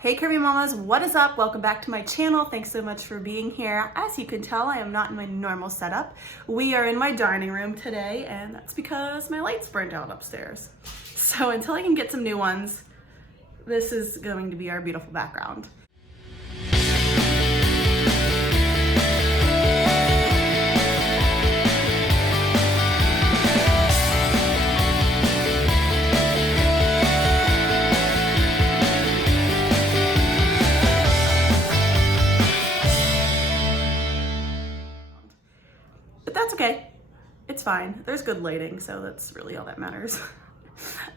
Hey curvy mamas, what is up? Welcome back to my channel. Thanks so much for being here. As you can tell, I am not in my normal setup. We are in my dining room today, and that's because my lights burned out upstairs. So until I can get some new ones, this is going to be our beautiful background. But that's okay. It's fine. There's good lighting, so that's really all that matters.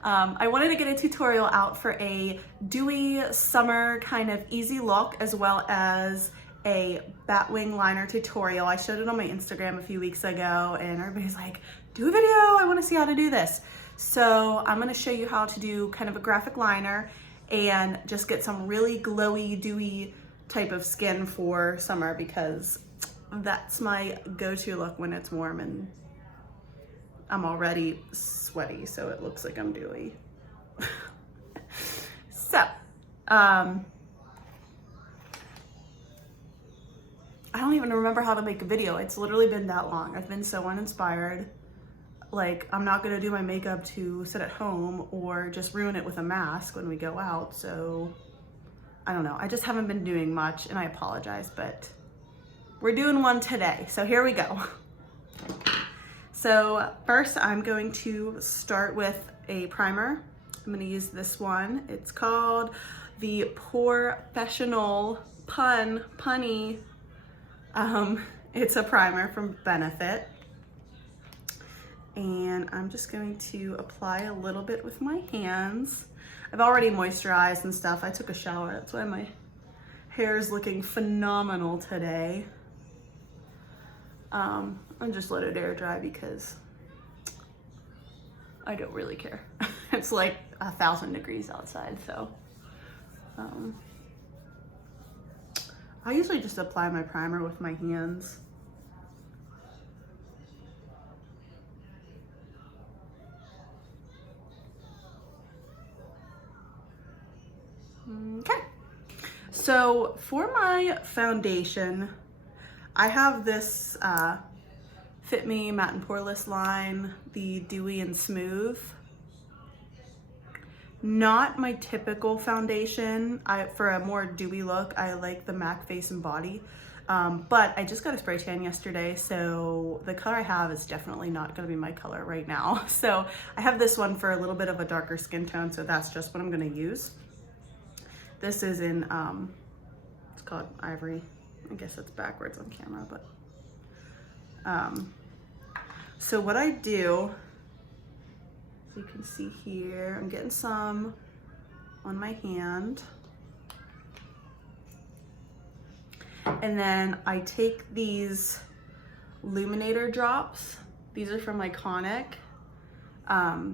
I wanted to get a tutorial out for a dewy summer kind of easy look, as well as a batwing liner tutorial. I showed it on my Instagram a few weeks ago and everybody's like, do a video, I want to see how to do this. So I'm going to show you how to do kind of a graphic liner and just get some really glowy, dewy type of skin for summer, because that's my go-to look when it's warm and I'm already sweaty, so it looks like I'm dewy. So, I don't even remember how to make a video. It's literally been that long. I've been so uninspired. Like, I'm not gonna do my makeup to sit at home or just ruin it with a mask when we go out, so I don't know. I just haven't been doing much, and I apologize, but we're doing one today, so here we go. So first I'm going to start with a primer. I'm gonna use this one. It's called the Professional Punny. It's a primer from Benefit. And I'm just going to apply a little bit with my hands. I've already moisturized and stuff. I took a shower, that's why my hair is looking phenomenal today. And just let it air dry because I don't really care. It's like 1,000 degrees outside, so. I usually just apply my primer with my hands. Okay, so for my foundation, I have this Fit Me Matte and Poreless line, the Dewy and Smooth. Not my typical foundation. For a more dewy look, I like the MAC Face and Body. But I just got a spray tan yesterday, so the color I have is definitely not gonna be my color right now. So I have this one for a little bit of a darker skin tone, so that's just what I'm gonna use. This is in, it's called Ivory. I guess it's backwards on camera, but so what I do, as you can see here, I'm getting some on my hand, and then I take these illuminator drops. These are from Iconic. I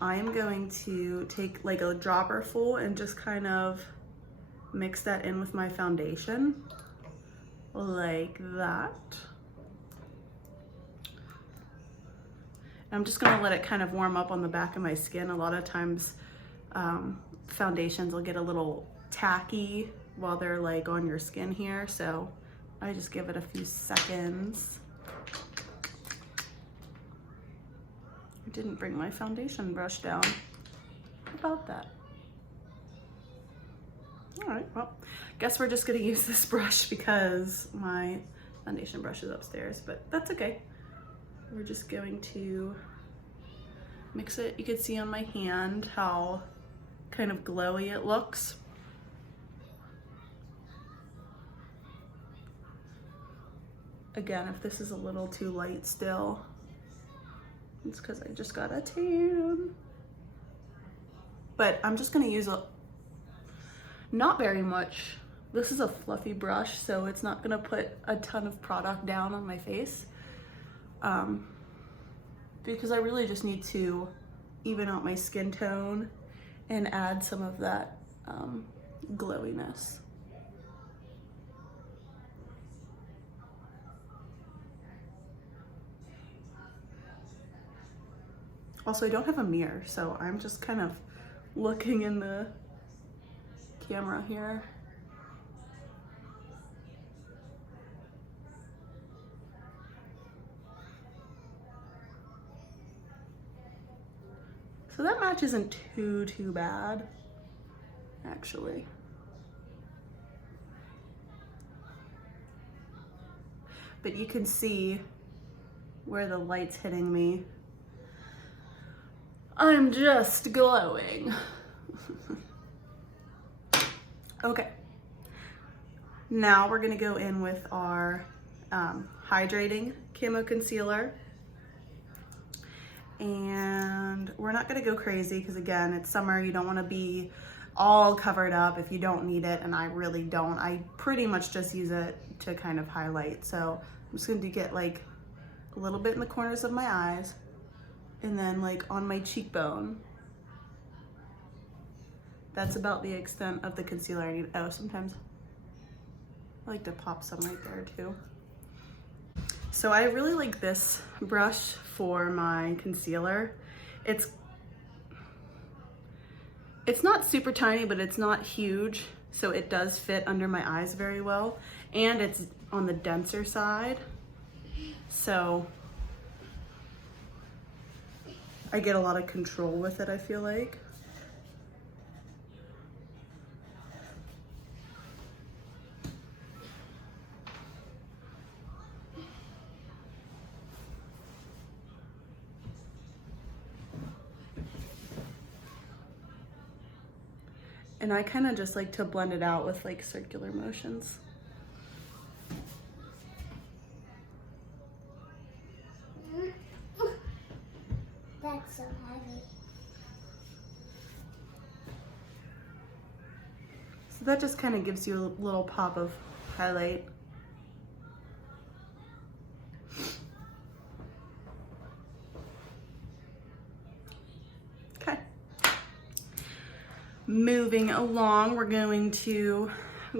am going to take like a dropper full and just kind of mix that in with my foundation like that. I'm just gonna let it kind of warm up on the back of my skin. A lot of times foundations will get a little tacky while they're like on your skin here, so I just give it a few seconds. I didn't bring my foundation brush down. How about that? All right, well, guess we're just gonna use this brush because my foundation brush is upstairs, but that's okay. We're just going to mix it. You can see on my hand how kind of glowy it looks. Again, if this is a little too light still, it's because I just got a tan. But I'm just gonna use not very much. This is a fluffy brush, so it's not gonna put a ton of product down on my face. Because I really just need to even out my skin tone and add some of that glowiness. Also, I don't have a mirror, so I'm just kind of looking in the camera here. So that match isn't too bad, actually. But you can see where the light's hitting me. I'm just glowing. Okay. Now we're gonna go in with our hydrating camo concealer. And we're not gonna go crazy because again, it's summer, you don't wanna be all covered up if you don't need it, and I really don't. I pretty much just use it to kind of highlight. So I'm just gonna get like a little bit in the corners of my eyes and then like on my cheekbone. That's about the extent of the concealer I need. Oh, sometimes I like to pop some right there too. So I really like this brush for my concealer. It's not super tiny, but it's not huge, so it does fit under my eyes very well. And it's on the denser side, so I get a lot of control with it, I feel like. And I kind of just like to blend it out with like circular motions. That's so heavy. So that just kind of gives you a little pop of highlight. Okay. Moving along, we're going to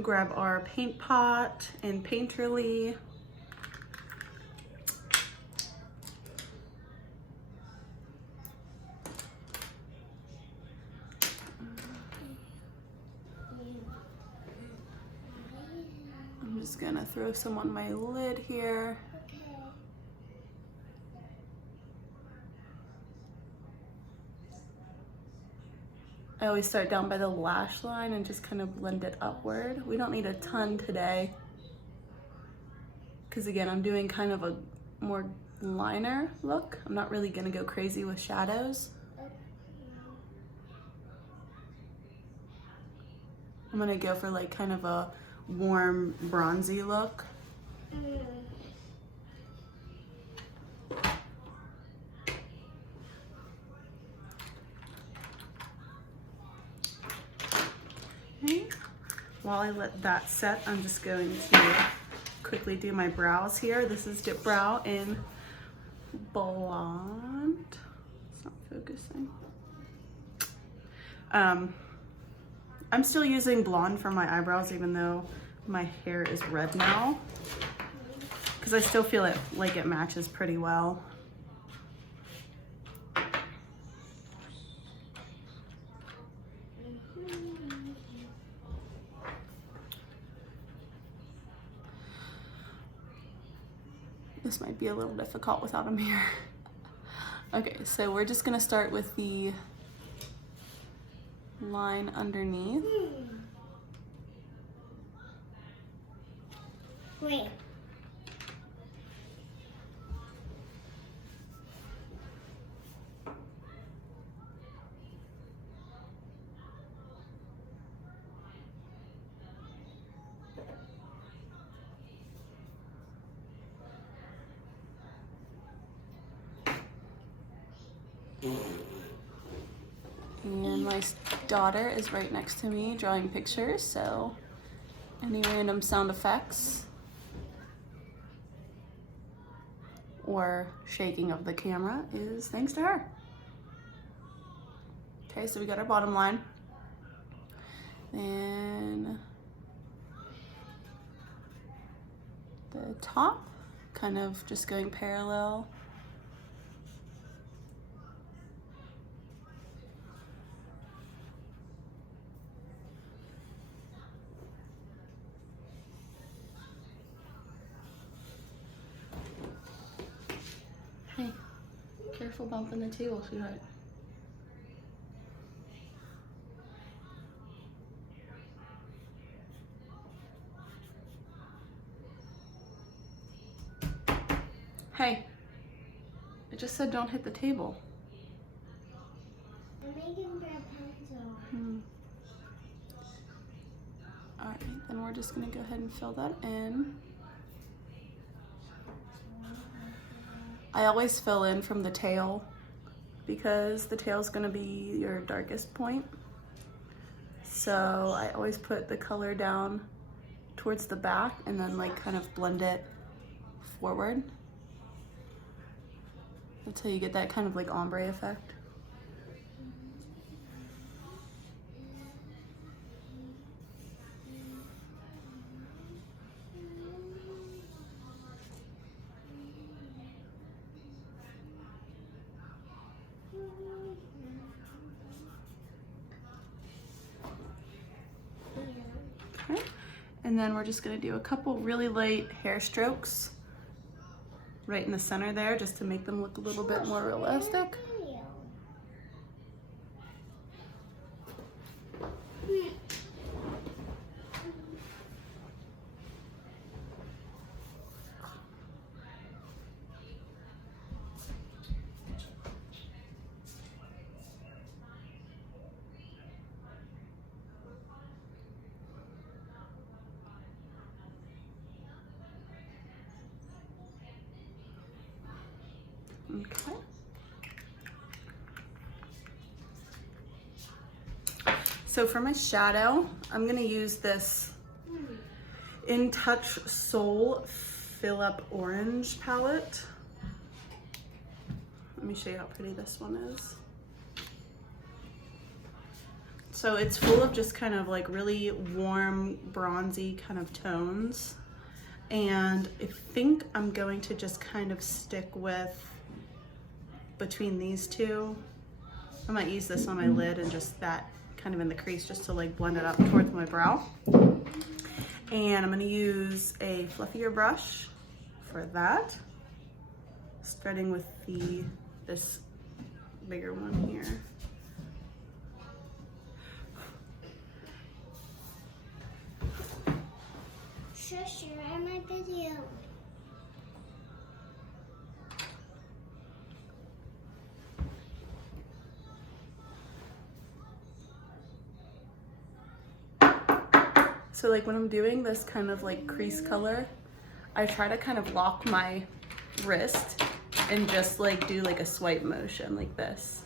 grab our paint pot and Painterly. I'm just gonna throw some on my lid here. I always start down by the lash line and just kind of blend it upward. We don't need a ton today, because again, I'm doing kind of a more liner look. I'm not really gonna go crazy with shadows. I'm gonna go for like kind of a warm bronzy look. Okay. While I let that set, I'm just going to quickly do my brows here. This is Dip Brow in Blonde. It's not focusing. I'm still using blonde for my eyebrows, even though my hair is red now, because I still feel it like it matches pretty well. This might be a little difficult without a mirror. Okay, so we're just gonna start with the line underneath. Wait. And my daughter is right next to me drawing pictures, so any random sound effects or shaking of the camera is thanks to her. Okay, so we got our bottom line. Then the top, kind of just going parallel. Careful bumping the table, sweetheart. Hey, I just said don't hit the table. I'm making their pencil. All right, then we're just gonna go ahead and fill that in. I always fill in from the tail because the tail is gonna be your darkest point. So I always put the color down towards the back and then like kind of blend it forward. That's how you get that kind of like ombre effect. Okay. And then we're just gonna do a couple really light hair strokes right in the center there just to make them look a little bit more realistic. Okay. So for my shadow, I'm gonna use this In Touch Soul Fill Up Orange palette. Let me show you how pretty this one is. So it's full of just kind of like really warm, bronzy kind of tones. And I think I'm going to just kind of stick with between these two. I might use this on my lid and just that kind of in the crease just to like blend it up towards my brow. And I'm gonna use a fluffier brush for that. Starting with this bigger one here. Shush, you're in my video. So like when I'm doing this kind of like crease color, I try to kind of lock my wrist and just like do like a swipe motion like this.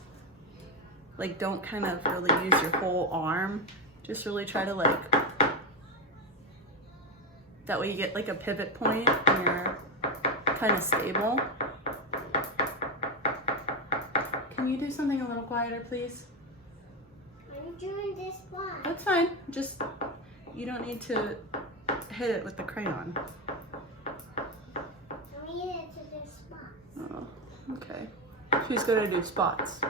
Like don't kind of really use your whole arm. Just really try to like, that way you get like a pivot point and you're kind of stable. Can you do something a little quieter, please? I'm doing this one. That's fine. Just, you don't need to hit it with the crayon. I need it to do spots. Oh, okay. Who's gonna do spots?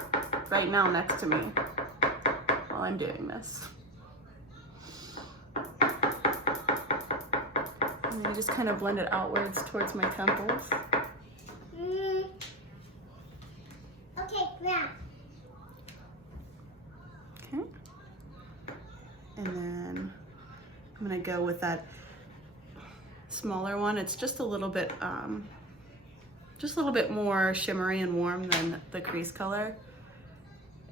Right now next to me while I'm doing this. And then you just kind of blend it outwards towards my temples. Okay, now. Okay. And then I'm gonna go with that smaller one. It's just a little bit more shimmery and warm than the crease color.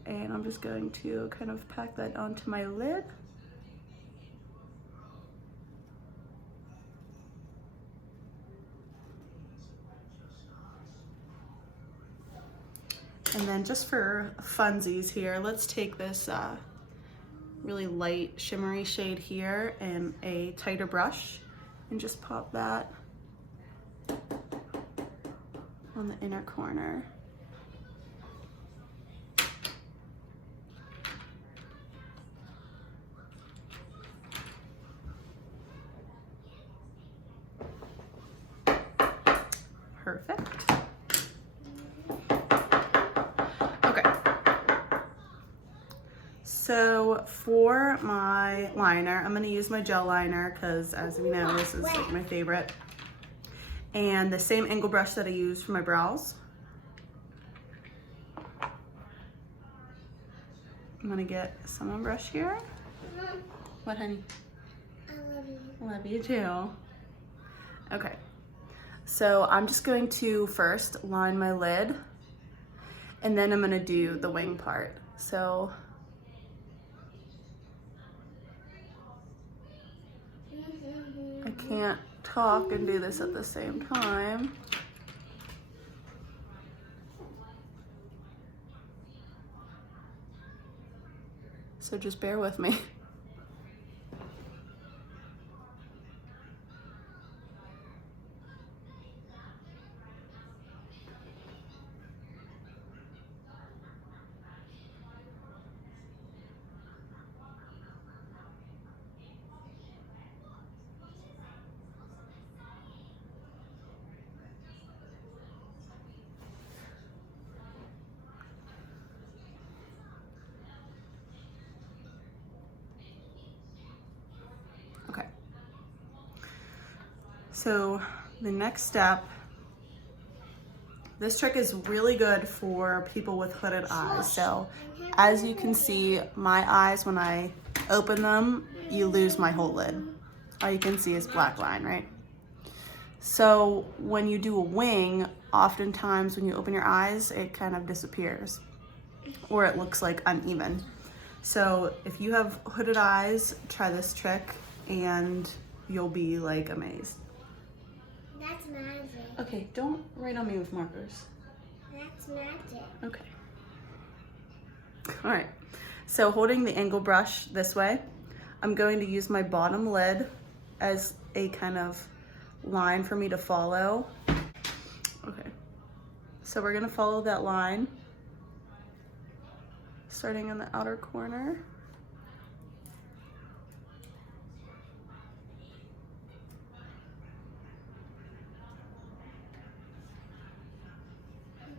And I'm just going to kind of pack that onto my lid. And then just for funsies here, let's take this really light shimmery shade here and a tighter brush and just pop that on the inner corner. Perfect. Okay. So for my liner, I'm going to use my gel liner because, as we know, this is like my favorite. And the same angle brush that I use for my brows. I'm gonna get some brush here. Mom, What, honey? I love you. Love you too. Okay, so I'm just going to first line my lid, and then I'm gonna do the wing part. So I can't talk and do this at the same time. So just bear with me. Okay. So the next step, this trick is really good for people with hooded eyes. So as you can see, my eyes, when I open them, you lose my whole lid. All you can see is black line, right? So when you do a wing, oftentimes when you open your eyes, it kind of disappears or it looks like uneven. So if you have hooded eyes, try this trick and you'll be like amazed. That's magic. Okay, don't write on me with markers. That's magic. Okay. All right, so holding the angle brush this way, I'm going to use my bottom lid as a kind of line for me to follow. Okay, so we're gonna follow that line, starting in the outer corner.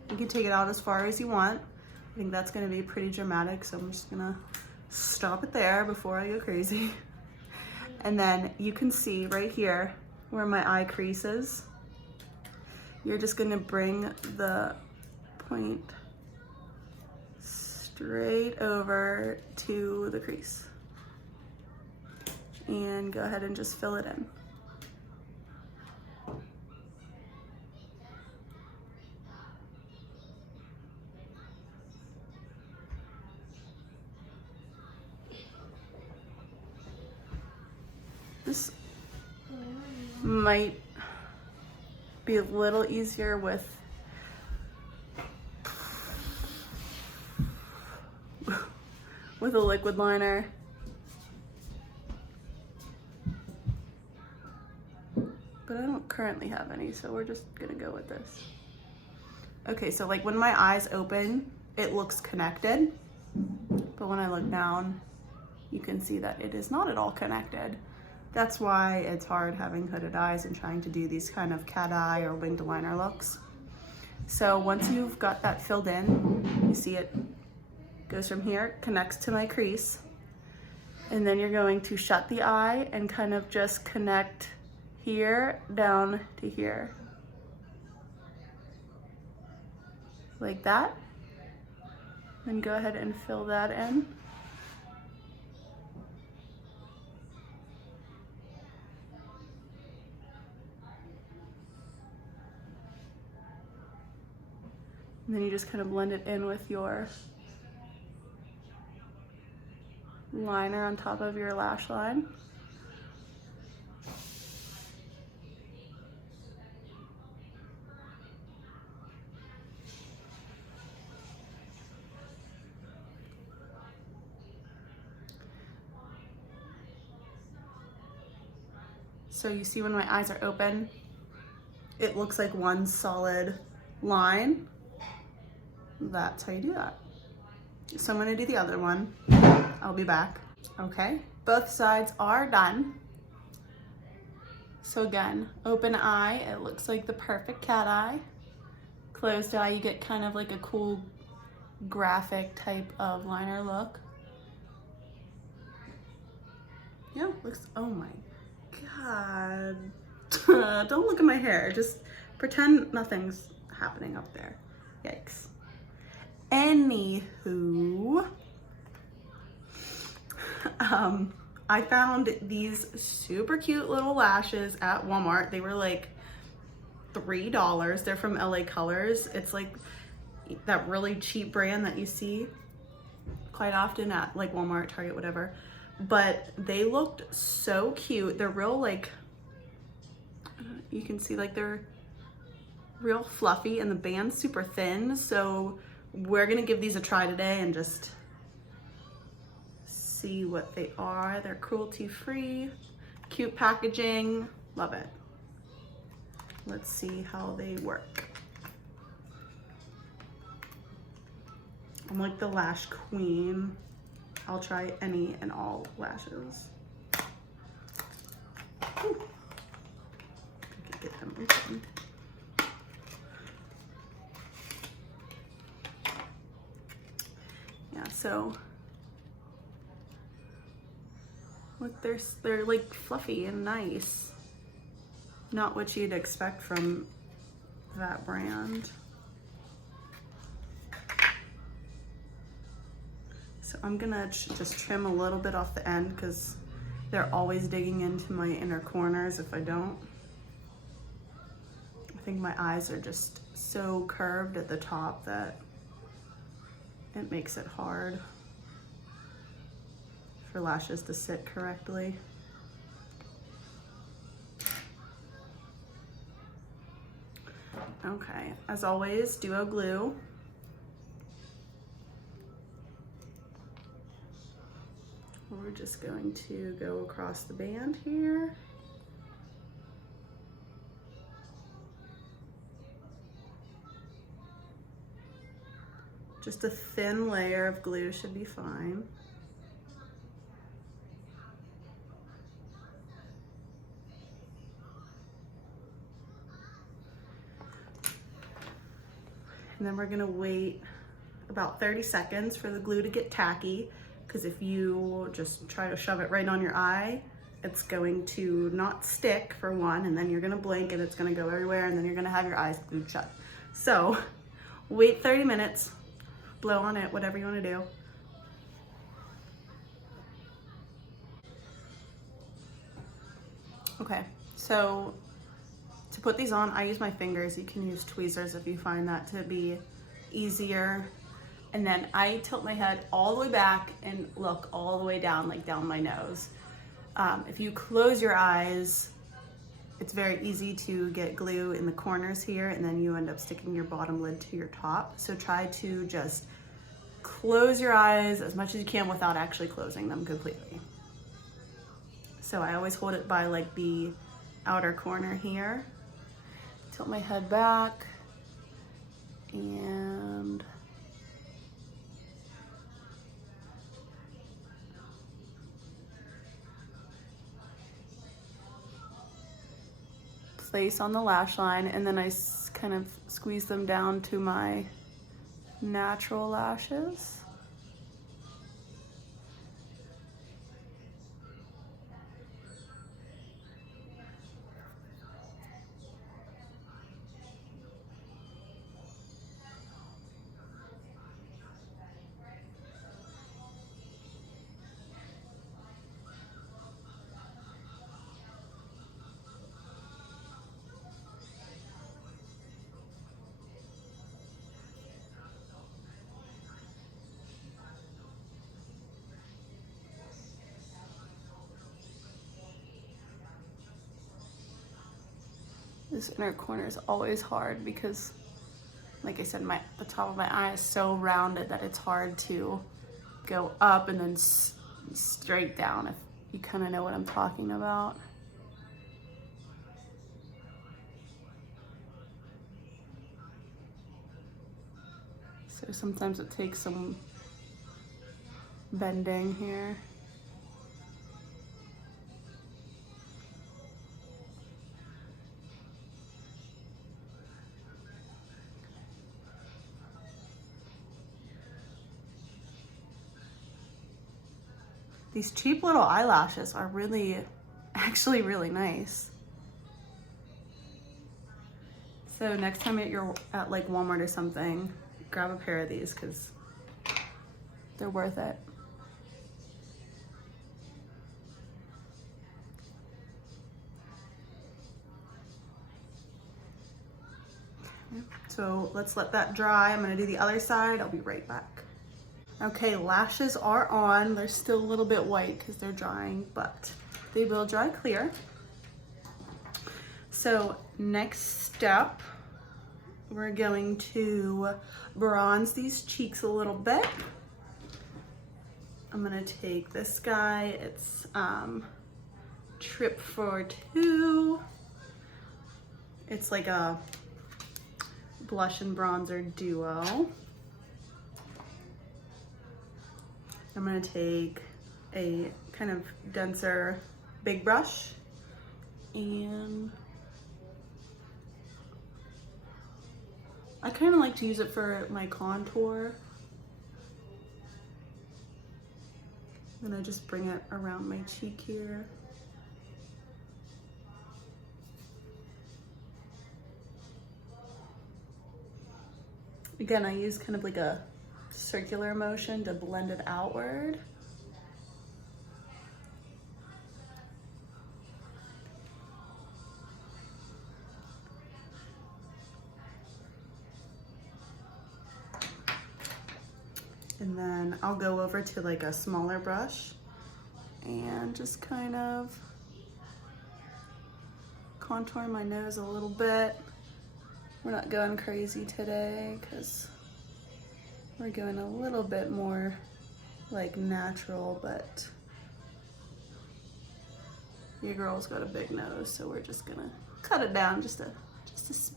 You can take it out as far as you want. I think that's gonna be pretty dramatic, so I'm just gonna stop it there before I go crazy. And then you can see right here where my eye crease is. You're just gonna bring the point straight over to the crease. And go ahead and just fill it in. This might be a little easier with a liquid liner. But I don't currently have any, so we're just gonna go with this. Okay, so like when my eyes open, it looks connected, but when I look down, you can see that it is not at all connected. That's why it's hard having hooded eyes and trying to do these kind of cat eye or winged liner looks. So once you've got that filled in, you see it goes from here, connects to my crease, and then you're going to shut the eye and kind of just connect here down to here. Like that. Then go ahead and fill that in. And then you just kind of blend it in with your liner on top of your lash line. So you see when my eyes are open, it looks like one solid line. That's how you do that. So I'm gonna do the other one. I'll be back. Okay, both sides are done. So again, open eye, it looks like the perfect cat eye. Closed eye, you get kind of like a cool graphic type of liner look. Yeah, looks, oh my God. Don't look at my hair, just pretend nothing's happening up there. Yikes. Anywho, I found these super cute little lashes at Walmart. They were like $3. They're from LA Colors. It's like that really cheap brand that you see quite often at like Walmart, Target, whatever. But they looked so cute. They're real, like, you can see like they're real fluffy and the band's super thin. So we're gonna give these a try today and just see what they are. They're cruelty-free, cute packaging, love it. Let's see how they work. I'm like the lash queen. I'll try any and all lashes. Ooh. I can get them open. Yeah, so look, they're like fluffy and nice. Not what you'd expect from that brand. So I'm gonna just trim a little bit off the end because they're always digging into my inner corners if I don't. I think my eyes are just so curved at the top that it makes it hard for lashes to sit correctly. Okay, as always, duo glue. We're just going to go across the band here. Just a thin layer of glue should be fine. And then we're gonna wait about 30 seconds for the glue to get tacky, because if you just try to shove it right on your eye, it's going to not stick for one, and then you're gonna blink and it's gonna go everywhere, and then you're gonna have your eyes glued shut. So wait 30 minutes, blow on it, whatever you wanna do. Okay, so to put these on, I use my fingers. You can use tweezers if you find that to be easier. And then I tilt my head all the way back and look all the way down, like down my nose. If you close your eyes, it's very easy to get glue in the corners here, and then you end up sticking your bottom lid to your top. So try to just close your eyes as much as you can without actually closing them completely. So I always hold it by like the outer corner here. Tilt my head back and place on the lash line, and then I kind of squeeze them down to my natural lashes. This inner corner is always hard because, like I said, the top of my eye is so rounded that it's hard to go up and then straight down, if you kind of know what I'm talking about. So sometimes it takes some bending here. These cheap little eyelashes are actually really nice. So next time you're at like Walmart or something, grab a pair of these because they're worth it. So let's let that dry. I'm gonna do the other side. I'll be right back. Okay, lashes are on. They're still a little bit white because they're drying, but they will dry clear. So next step, we're going to bronze these cheeks a little bit. I'm gonna take this guy. It's Trip for Two. It's like a blush and bronzer duo. I'm gonna take a kind of denser big brush and I kind of like to use it for my contour. I'm gonna just bring it around my cheek here. Again, I use kind of like a circular motion to blend it outward. And then I'll go over to like a smaller brush and just kind of contour my nose a little bit. We're not going crazy today because we're going a little bit more like natural, but your girl's got a big nose, so we're just gonna cut it down just a smidge.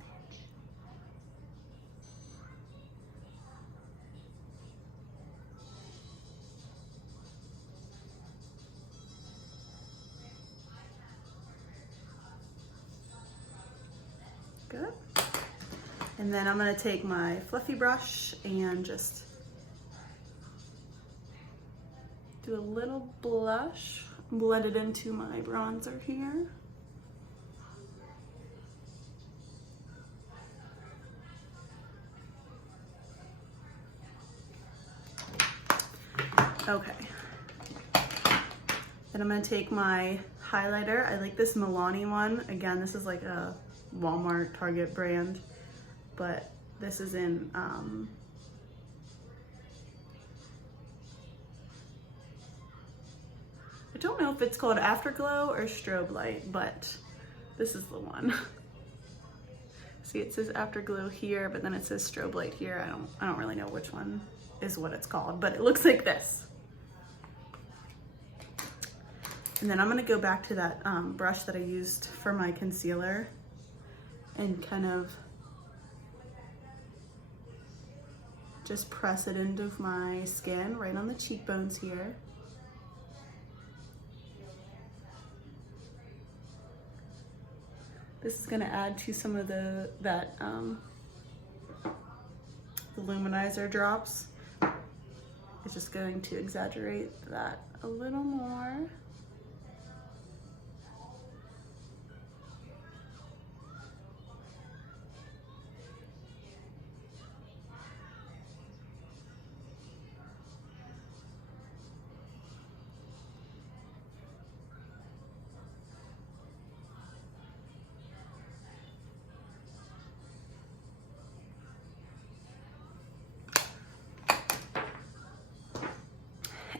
Good. And then I'm gonna take my fluffy brush and just do a little blush, blend it into my bronzer here. Okay. Then I'm gonna take my highlighter. I like this Milani one. Again, this is like a Walmart, Target brand, but this is in I don't know if it's called Afterglow or Strobe Light, but this is the one. See, it says Afterglow here, but then it says Strobe Light here. I don't really know which one is what it's called, but it looks like this. And then I'm gonna go back to that brush that I used for my concealer and kind of just press it into my skin right on the cheekbones here. This is gonna add to some of the luminizer drops. It's just going to exaggerate that a little more.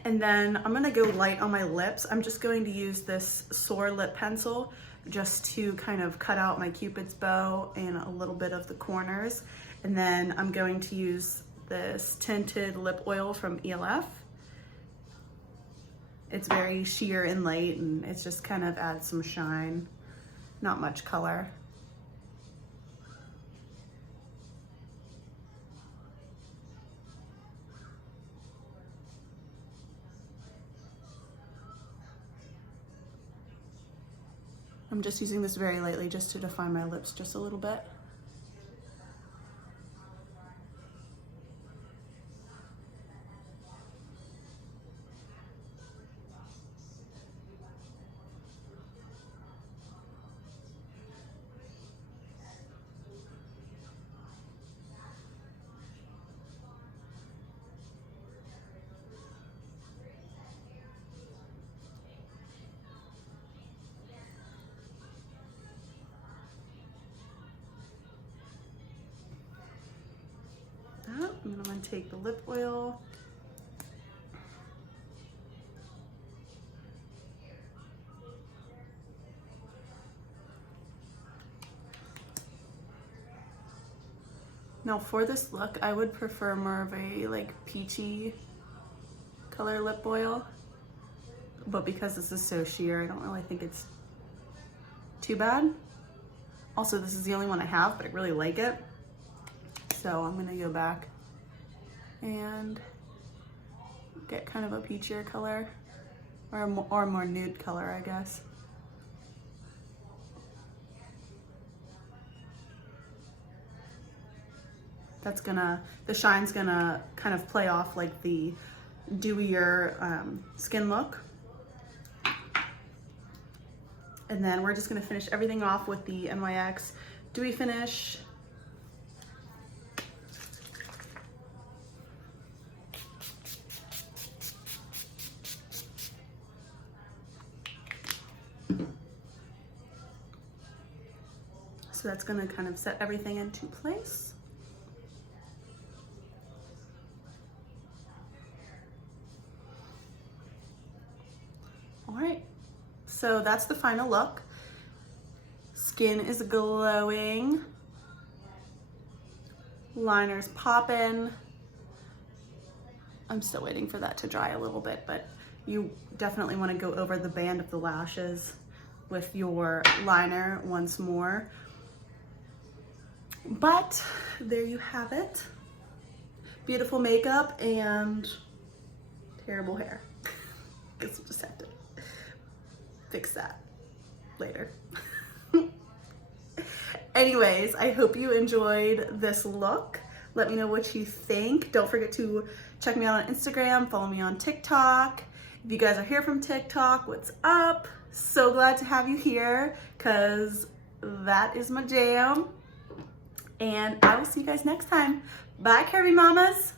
And then I'm gonna go light on my lips. I'm just going to use this Soar lip pencil just to kind of cut out my Cupid's bow and a little bit of the corners. And then I'm going to use this tinted lip oil from ELF. It's very sheer and light, and it's just kind of adds some shine, not much color. I'm just using this very lightly just to define my lips just a little bit. And I'm gonna take the lip oil. Now for this look, I would prefer more of a like peachy color lip oil, but because this is so sheer, I don't really think it's too bad. Also, this is the only one I have, but I really like it. So I'm gonna go back and get kind of a peachier color, or a more nude color, I guess. That's gonna, the shine's gonna kind of play off like the dewier skin look. And then we're just gonna finish everything off with the NYX Dewy Finish. So that's gonna kind of set everything into place. All right, so that's the final look. Skin is glowing. Liner's popping. I'm still waiting for that to dry a little bit, but you definitely want to go over the band of the lashes with your liner once more. But there you have it. Beautiful makeup and terrible hair. Guess we'll just have to fix that later. Anyways, I hope you enjoyed this look. Let me know what you think. Don't forget to check me out on Instagram, follow me on TikTok. If you guys are here from TikTok, what's up? So glad to have you here, because that is my jam. And I will see you guys next time. Bye, Curvy Mamas.